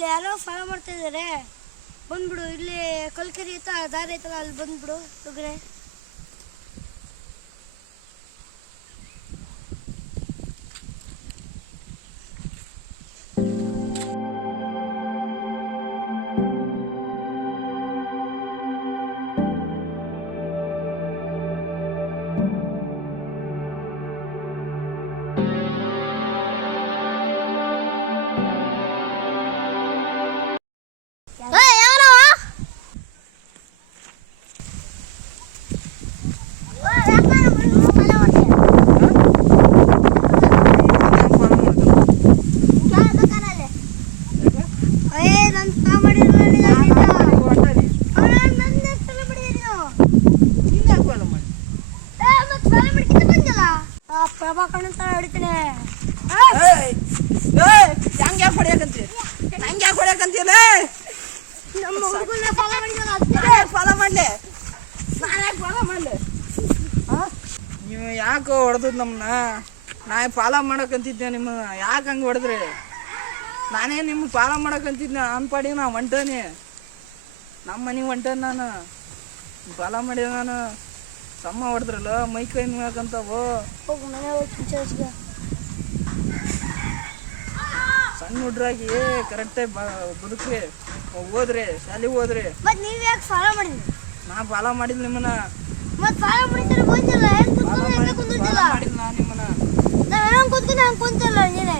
ಇಲ್ಲಿ ಯಾರೋ ಫಾಲೋ ಮಾಡ್ತಾ ಇದ್ದಾರೆ. ಬಂದ್ಬಿಡು, ಇಲ್ಲಿ ಕಲ್ಕೆರೆ ಐತ ದಾರಿ ಐತಲ್ಲ, ಅಲ್ಲಿ ಬಂದ್ಬಿಡು ಹೋಗ್ರೆ. ಪ್ರಭಾಕರ್ ಅಂತ ಹೊಡಿತೀನಿ. ನಂಗೆ ಯಾಕೆ ಹೊಡ್ಯಾಕಂತೀಯಲ್ಲ? ನಮ್ಮ ಹುಡುಗನ ಫಾಲೋ ಮಾಡಿದ್ನಲ್ಲ, ಫಾಲೋ ಮಾಡ್ಲಿ, ನಾನು ಯಾಕೆ ಫಾಲೋ ಮಾಡ್ಲಿ? ನೀವು ಯಾಕೆ ಹೊಡೆದ್ ನಮ್ಮನ್ನ? ನಾ ಫಾಲೋ ಮಾಡಕ್ಕಂತಿದ್ದೆ ನಿಮ್ಮನ್ನ, ಯಾಕೆ ಹಂಗೆ ಹೊಡೆದ್ರಿ? ನಾನೇ ನಿಮ್ಗೆ ಫಾಲೋ ಮಾಡಕ್ಕಂತಿದ್ದೆ, ಅನ್ಪಾಡಿ ನಾ ಹೊಂಟನಿ, ನಮ್ಮ ಮನೆಗೆ ಹೊಂಟೇನಿ ನಾನು. ಫಾಲೋ ಮಾಡಿದ ನಾನು, ಸಮ್ಮ ಹೊಡೆದ್ರಲ್ಲ, ಮೈ ಕೈ ನೋಯಕಂತಾವು. ಹೋಗು ಮನೆ ಹೋಗಿ ಸಣ್ಣ ಹುಡ್ರಾಗಿ ಕರೆಕ್ಟಾಗಿ ಬದುಕ್ರಿ, ಓದ್ರಿ, ಶಾಲೆಗೆ ಹೋದ್ರಿ. ಮತ್ತೆ ನೀವು ಯಾಕೆ ಫಾಲೋ ಮಾಡಿದ್ರಿ? ನಾ ಫಾಲೋ ಮಾಡಿದ್ ನಿಮ್ಮನ್ನ. ಮತ್ತೆ ಫಾಲೋ ಮಾಡಿದ್ರೆ ಬಂದಿಲ್ಲ, ಹೆಂಗೆ ಕುಂತಿಲ್ಲ? ಮಾಡಿದ್ ನಾ ನಿಮ್ಮನ್ನ. ನಾವು ಹೆಂಗೆ ಕುಂತ್ಕೊಂಡು ಹಂಗೆ ಕುಂತಿಲ್ಲ ನೀನೆ.